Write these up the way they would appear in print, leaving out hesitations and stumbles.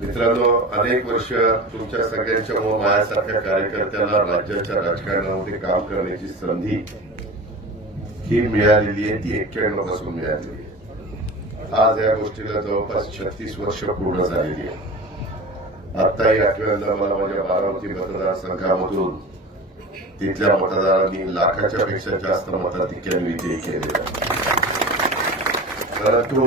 मित्रांनो, अनेक वर्ष तुमच्या सगळ्यांच्या माझ्यासारख्या कार्यकर्त्याला राज्याच्या राजकारणामध्ये काम करण्याची संधी ही मिळालेली आहे, ती 91 पासून मिळालेली आहे। आज या गोष्टीला जवळपास 36 वर्ष पूर्ण झालेली आहे। आताही आठव्यांदा मला माझ्या बारामती मतदारसंघामधून तिथल्या मतदारांनी लाखाच्या पेक्षा जास्त मताधिक्याने विजयी केलेला आहे। परंतु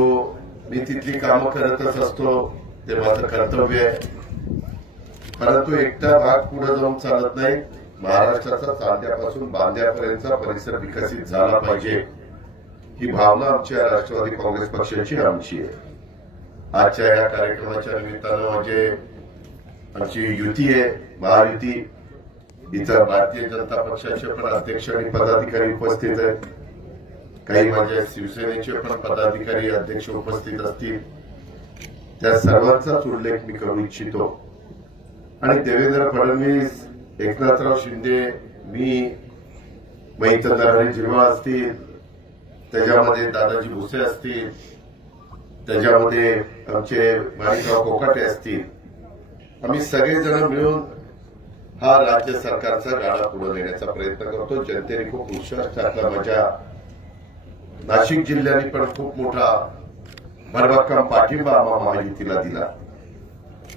मी तिथली कामं करतच असतो, ते माझं कर्तव्य आहे। परंतु एकटा भाग पुढे जाऊन चालत नाही। महाराष्ट्राचा चांद्यापासून बांद्यापर्यंतचा परिसर विकसित झाला पाहिजे, ही भावना आमच्या राष्ट्रवादी काँग्रेस पक्षाची आमची आहे। आजच्या या कार्यक्रमाच्या निमित्तानं म्हणजे आमची युती आहे, महायुती। इथं भारतीय जनता पक्षाचे पण अध्यक्ष आणि पदाधिकारी उपस्थित आहेत, काही माझ्या शिवसेनेचे पण पदाधिकारी अध्यक्ष उपस्थित असतील। त्या सर्वांचाच उल्लेख मी करू इच्छितो। आणि देवेंद्र फडणवीस, एकनाथराव शिंदे, मी, महितनराव जिरवा असतील, त्याच्यामध्ये दादाजी भुसे असतील, त्याच्यामध्ये आमचे माणिकराव कोकाटे असतील, आम्ही सगळेजण मिळून हा राज्य सरकारचा गाडा पुढे नेण्याचा प्रयत्न करतो। जनतेने खूप विश्वास टाकला, माझ्या नाशिक जिल्ह्याने पण खूप मोठा भरभक्कम पाठिंबा महायुतीला दिला।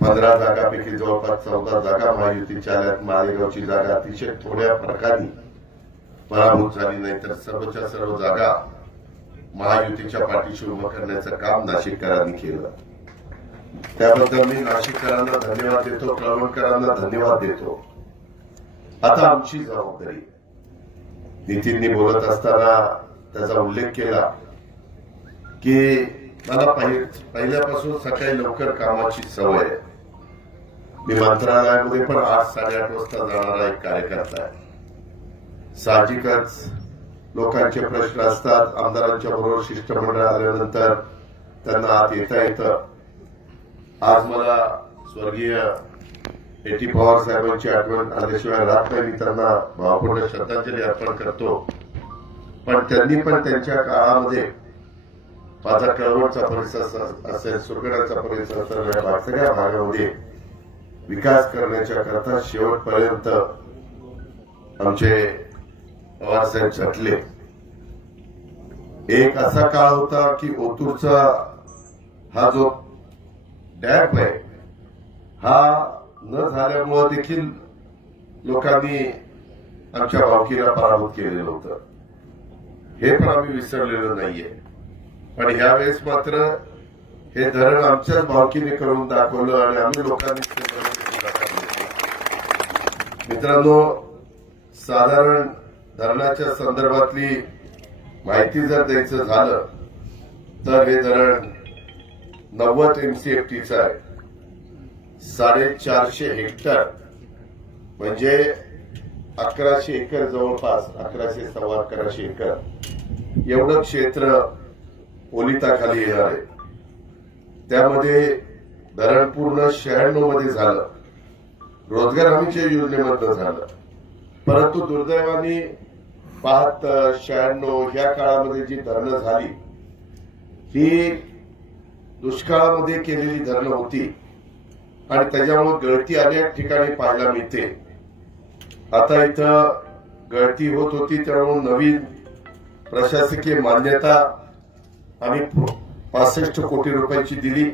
15 जागांपैकी जवळपास 14 जागा महायुतीच्या आल्यात। मालेगावची जागा अतिशय थोड्या फरकाने पराभूत झाली, नाही तर सर्वच्या सर्व जागा महायुतीच्या पाठीशी उभं करण्याचं काम नाशिककरांनी केलं। त्याबद्दल मी नाशिककरांना धन्यवाद देतो, कळवणकरांना धन्यवाद देतो। आता आमची जबाबदारी, नितीननी बोलत असताना त्याचा उल्लेख केला की मला पहिल्यापासून सकाळी लवकर कामाची सवय आहे। मी मंत्रालयामध्ये पण 8-8:30 वाजता जाणारा एक कार्यकर्ता आहे। साहजिकच लोकांचे प्रश्न असतात, आमदारांच्या बरोबर शिष्टमंडळ आल्यानंतर त्यांना आत येता येतं। आज मला स्वर्गीय एटी पवार साहेबांची आठवण आल्याशिवाय राहत नाही, मी त्यांना भावपूर्ण श्रद्धांजली अर्पण करतो। पण त्यांनी पण त्यांच्या काळामध्ये माझा कळवणचा परिसर असेल, सुरगडाचा परिसर असेल, सगळ्या भागामध्ये विकास करण्याच्या करता शेवटपर्यंत आमचे पवारसाहेब झटले। एक असा काळ होता की ओतूरचा हा जो डॅम आहे, हा न झाल्यामुळे देखील लोकांनी आमच्या भावकीला पराभूत केलेलं होतं। हे पण आम्ही विसरलेलो नाहीये। पण यावेळेस मात्र हे धरण आमच्याच भावकीने करून दाखवलं आणि आम्ही लोकांनी मित्रांनो, साधारण धरणाच्या संदर्भातली माहिती जर द्यायचं झालं तर हे धरण 90 MCFTचं आहे। 450 हेक्टर म्हणजे 1100 एकर, जवळपास 1100 सव्वा 1100 एकर एवढं क्षेत्र ओलिताखाली येणार आहे। त्यामध्ये धरण पूर्ण 96 मध्ये झालं, रोजगार हमीच्या योजनेमधलं झालं। परंतु दुर्दैवाने 72, 96 ह्या काळामध्ये जी धरणं झाली ही दुष्काळामध्ये केलेली धरणं होती आणि त्याच्यामुळे गळती अनेक ठिकाणी पाहायला मिळते। आता इथं गळती होत होती, त्यामुळे नवीन प्रशासकीय मान्यता आम्ही 65 कोटी रुपयाची दिली।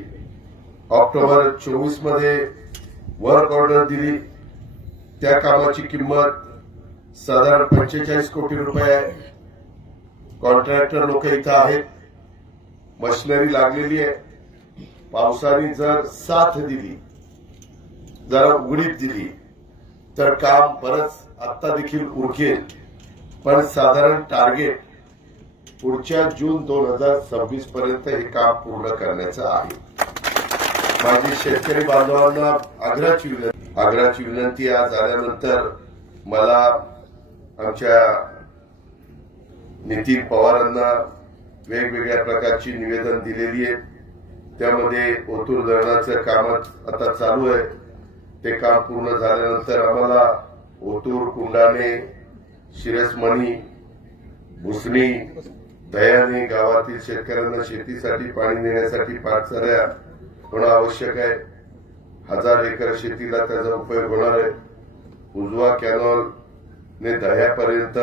ऑक्टोबर 24 मध्ये वर्क ऑर्डर दिली, त्या कामाची किंमत साधारण 45 कोटी रुपये आहे। कॉन्ट्रॅक्टर लोक इथं आहेत, मशिनरी लागलेली आहे। पावसाने जर साथ दिली, जरा उघडीप दिली तर काम बरंच आत्ता देखील उरकेल। पण साधारण टार्गेट पुढच्या जून 2026 पर्यंत हे काम पूर्ण करण्याचं आहे। माझी शेतकरी बांधवांना आग्रहाची विनंती आज आल्यानंतर मला आमच्या नितीन पवारांना वेगवेगळ्या प्रकारची निवेदन दिलेली आहेत। त्यामध्ये ओतूर धरणाचं काम आता चालू आहे, ते काम पूर्ण झाल्यानंतर आम्हाला ओतूर, कुंडाणे, शिरसमणी, भुसणी, दयाने गावातील शेतकऱ्यांना शेतीसाठी पाणी देण्यासाठी पाटसऱ्या होणं आवश्यक आहे। 1000 एकर शेतीला त्याचा उपयोग होणार आहे। उजवा कॅनॉलने दह्यापर्यंत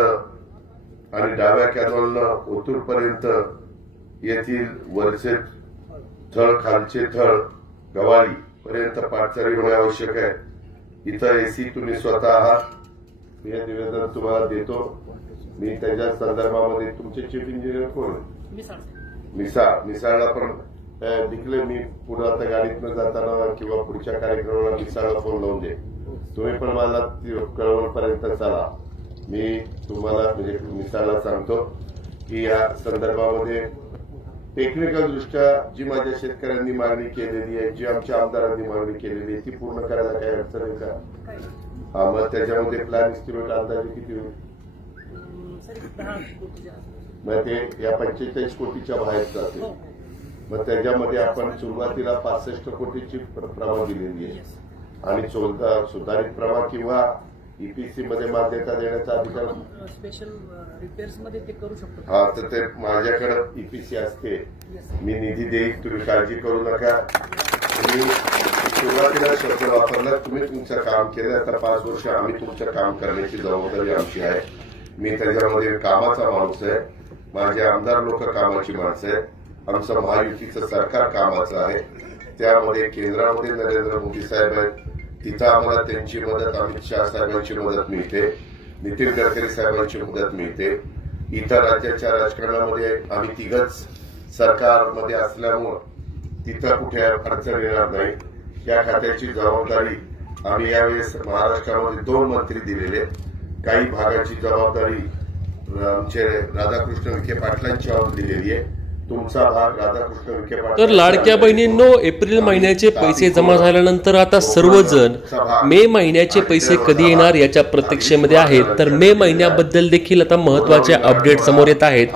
आणि डाव्या कॅनॉलनं ओतूरपर्यंत येथील वरचे थळ खालचे थळ गवाळी पर्यंत पाटचारी होणे आवश्यक आहे। इथं एसी तुम्ही स्वतः आहात, मी हे निवेदन तुम्हाला देतो। मी त्याच्या संदर्भामध्ये तुमचे चीफ इंजिनियर कोण? मिसाळला पण निघले। मी पुढे आता गाडीतनं जाताना किंवा पुढच्या कार्यक्रमाला मिसाळला फोन लावून दे, तुम्ही पण मला कळवणपर्यंत चला। मी तुम्हाला म्हणजे मिसाळला सांगतो की या संदर्भामध्ये टेक्निकल दृष्ट्या जी माझ्या शेतकऱ्यांनी मागणी केलेली आहे, जी आमच्या आमदारांनी मागणी केलेली आहे, ती पूर्ण करायला काही अडचण आहे का? मग त्याच्यामध्ये प्लॅन एस्टिमेट अंदाजे किती होईल? मग ते या 45 कोटीच्या बाहेर जाते। मग त्याच्यामध्ये आपण सुरुवातीला 65 कोटीची प्रमाण दिलेली आहे आणि सुधारित प्रमाण किंवा ईपीसी मध्ये मान्यता देण्याचा अधिकार स्पेशल रिपेअर्स मध्ये ते करू शकतो। हा, तर ते माझ्याकडे ईपीसी असते, मी निधी देईल, तुम्ही काळजी करू नका। तुम्ही सुरुवातीला शब्द वापरला, तुम्ही तुमचं काम केलं, आता 5 वर्ष आम्ही तुमचं काम करण्याची जबाबदारी आमची आहे। मी त्याच्यामध्ये कामाचा माणूस आहे, माझे आमदार लोक कामाची माणसं आहेत, आमचं महायुतीचं सरकार कामाचं आहे। त्यामध्ये केंद्रामध्ये नरेंद्र मोदी साहेब आहेत, तिथं आम्हाला त्यांची मदत, अमित शाह साहेबांची मदत मिळते, नितीन गडकरी साहेबांची मदत मिळते। इतर राज्याच्या राजकारणामध्ये आम्ही तिघच सरकारमध्ये असल्यामुळं तिथं कुठे अडचण येणार नाही। या खात्याची जबाबदारी आम्ही यावेळेस महाराष्ट्रामध्ये 2 मंत्री दिलेले, काही भागाची जबाबदारी आमचे राधाकृष्ण विखे पाटलांच्यावर दिलेली आहे। तुमचा भाग राधाकृष्ण विखे पाटील। तर लाडक्या बहिणींनो, एप्रिल महिन्याचे पैसे जमा झाल्यानंतर आता सर्वजण मे महिन्याचे पैसे कधी येणार याच्या प्रतीक्षेमध्ये आहेत। तर मे महिन्याबद्दल देखील आता महत्त्वाचे अपडेट समोर येत आहेत।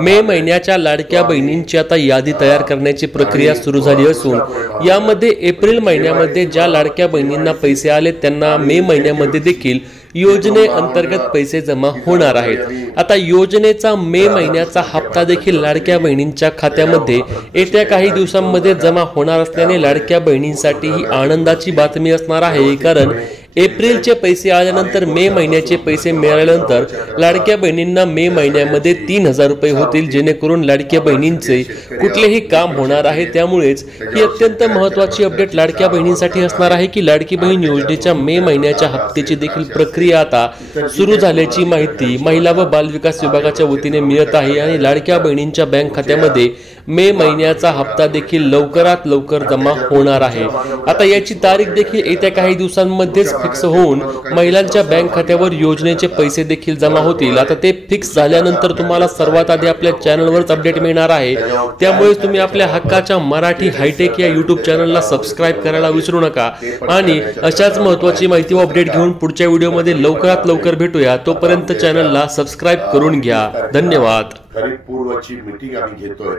मे महिन्याच्या लाडक्या बहिणींची आता यादी तयार करण्याची प्रक्रिया सुरू झाली असून यामध्ये एप्रिल महिन्यामध्ये ज्या लाडक्या बहिणींना पैसे आले त्यांना मे महिन्यामध्ये देखील योजनेअंतर्गत पैसे जमा होणार आहेत। आता योजनेचा मे महिन्याचा हप्ता देखील लाडक्या बहिणींच्या खात्यामध्ये येत्या काही दिवसांमध्ये जमा होणार असल्याने लाडक्या बहिणींसाठी ही आनंदाची बातमी असणार आहे, कारण एप्रिलचे पैसे आल्यानंतर मे महिन्याचे पैसे मिळाल्यानंतर लाडक्या बहिणींना मे महिन्यामध्ये 3000 रुपये होतील, जेणेकरून लाडक्या बहिणींचे कुठलेही काम होणार आहे। त्यामुळेच ही अत्यंत महत्त्वाची अपडेट लाडक्या बहिणींसाठी असणार आहे की लाडकी बहीण योजनेच्या मे महिन्याच्या हप्त्याची देखील प्रक्रिया आता सुरू झाल्याची माहिती महिला व बाल विकास विभागाच्या वतीने मिळत आहे आणि लाडक्या बहिणींच्या बँक खात्यामध्ये मे महिन्याचा हप्ता देखील लवकरात लवकर जमा होणार आहे। आता याची तारीख देखील येत्या काही दिवसांमध्येच फिक्स होऊन महिलांच्या बँक खात्यावर योजनेचे पैसे देखील जमा होतील। आता ते फिक्स झाल्यानंतर तुम्हाला सर्वात आधी आपल्या चॅनलवरच अपडेट मिळणार आहे, त्यामुळे तुम्ही आपल्या हक्काच्या मराठी हायटेक या YouTube चॅनलला सबस्क्राइब करायला विसरू नका आणि अशाच महत्त्वाची माहिती व अपडेट घेऊन पुढच्या व्हिडिओमध्ये लवकरात लवकर भेटूया। तोपर्यंत चॅनलला सबस्क्राइब करून घ्या। धन्यवाद। खरीप पूर्वची मीटिंग आम्ही घेतोय,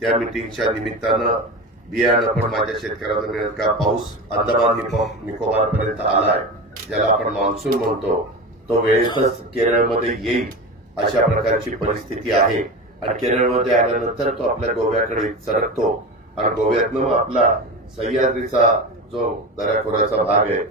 त्या मीटिंगच्या निमित्तानं बियाणं पण माझ्या शेतकऱ्यांना मिळेल का? पाऊस अंदमान निकोबार पर्यंत आलाय, ज्याला आपण मान्सून म्हणतो, तो वेळेतच केरळमध्ये येईल अशा प्रकारची परिस्थिती आहे आणि केरळमध्ये आल्यानंतर तो आपल्या गोव्याकडे सरकतो आणि गोव्यातनं मग आपला सह्याद्रीचा जो दऱ्याखोऱ्याचा भाग आहे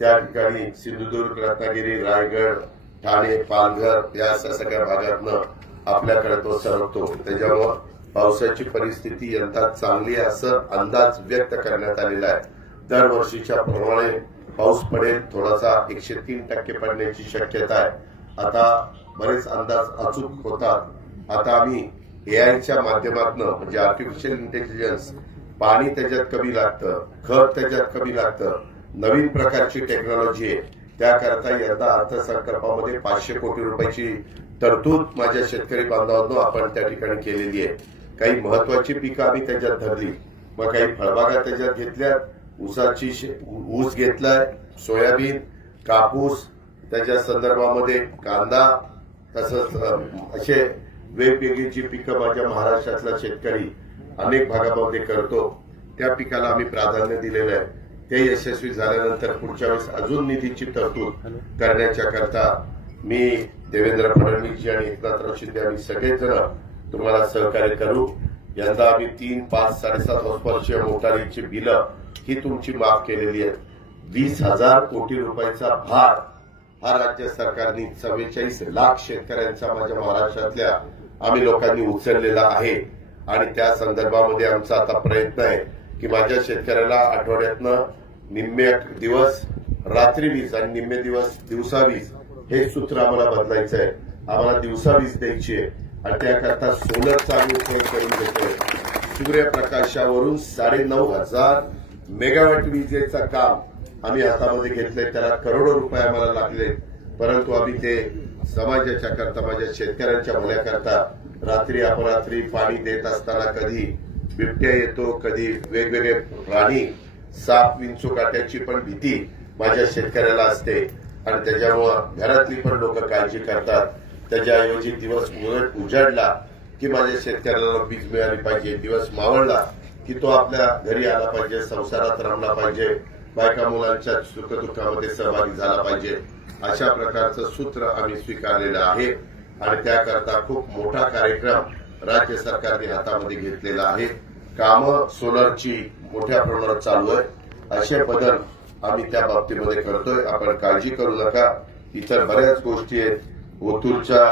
त्या ठिकाणी सिंधुदुर्ग, रत्नागिरी, रायगड, ठाणे, पालघर या सगळ्या भागातनं आपल्याकडे तो सरकतो। त्याच्यामुळे पावसाची परिस्थिती यंदा चांगली असं अंदाज व्यक्त करण्यात आलेला आहे। दरवर्षीच्या प्रमाणे पाऊस पडेल, थोडासा 103% पडण्याची शक्यता आहे। आता बरेच अंदाज अचूक होतात। आता आम्ही एआयच्या माध्यमातून म्हणजे आर्टिफिशियल इंटेलिजन्स, पाणी त्याच्यात कमी लागतं, खत त्याच्यात कमी लागतं, नवीन प्रकारची टेक्नॉलॉजी आहे, त्याकरता यंदा अर्थसंकल्पामध्ये 500 कोटी रुपयाची तरतूद माझ्या शेतकरी बांधवांनो आपण त्या ठिकाणी केलेली आहे। काही महत्वाची पिकं आम्ही त्याच्यात धरली, मग काही फळबागा त्याच्यात घेतल्या, ऊस घेतलाय, सोयाबीन, कापूस, त्याच्या संदर्भामध्ये कांदा, तसंच असे वेगवेगळी जी पिकं माझ्या महाराष्ट्रातला शेतकरी अनेक भागामध्ये करतो त्या पिकाला आम्ही प्राधान्य दिलेलं आहे। ते यशस्वी झाल्यानंतर पुढच्या वेळेस अजून निधीची तरतूद करण्याच्या करता मी देवेंद्र फडणवीस आणि एकनाथराव शिंदे आम्ही सगळेजण तुम्हाला सहकार्य करू। यंदा आम्ही 3, 5, 7.5 हॉर्सपावरच्या मोटारीची बिलं ही तुमची माफ केलेली आहे. 20,000 कोटी रुपयाचा भार हा राज्य सरकारने 44 लाख शेतकऱ्यांचा माझ्या महाराष्ट्रातल्या आम्ही लोकांनी उचललेला आहे. आणि त्या संदर्भामध्ये आमचा आता प्रयत्न आहे की माझ्या शेतकऱ्याला आठवड्यातनं निम्मे दिवस रात्री वीज आणि निम्मे दिवस दिवसा वीज हे सूत्र आम्हाला बदलायचं आहे. आम्हाला दिवसा वीज द्यायची आहे आणि त्याकरता सोलरचा आम्ही करून देतोय. सूर्यप्रकाशावरून 9,500 मेगावॅट विजेचं काम आम्ही हातामध्ये घेतलंय. त्याला करोडो रुपये आम्हाला लागले, परंतु आम्ही ते समाजाच्या करता माझ्या शेतकऱ्यांच्या भल्याकरता रात्री अपरात्री पाणी देत असताना कधी बिबट्या येतो, कधी वेगवेगळे प्राणी, साप विंचूकाट्याची पण भीती माझ्या शेतकऱ्याला असते आणि त्याच्यामुळं घरातली पण लोक काळजी करतात. त्याच्याऐवजी दिवस उजाडला की माझ्या शेतकऱ्याला वीज मिळाली पाहिजे, दिवस मावळला की तो आपल्या घरी आला पाहिजे, संसारात रमला पाहिजे, बायका मुलांच्या सुखदुःखामध्ये सहभागी झाला पाहिजे. अशा प्रकारचं सूत्र आम्ही स्वीकारलेलं आहे आणि त्याकरता खूप मोठा कार्यक्रम राज्य सरकारने हातामध्ये घेतलेला आहे. कामं सोलरची मोठ्या प्रमाणात चालू आहे. असे बदल आम्ही त्या बाबतीमध्ये करतोय. आपण काळजी करू नका. इतर बऱ्याच गोष्टी आहेत. ओतूरच्या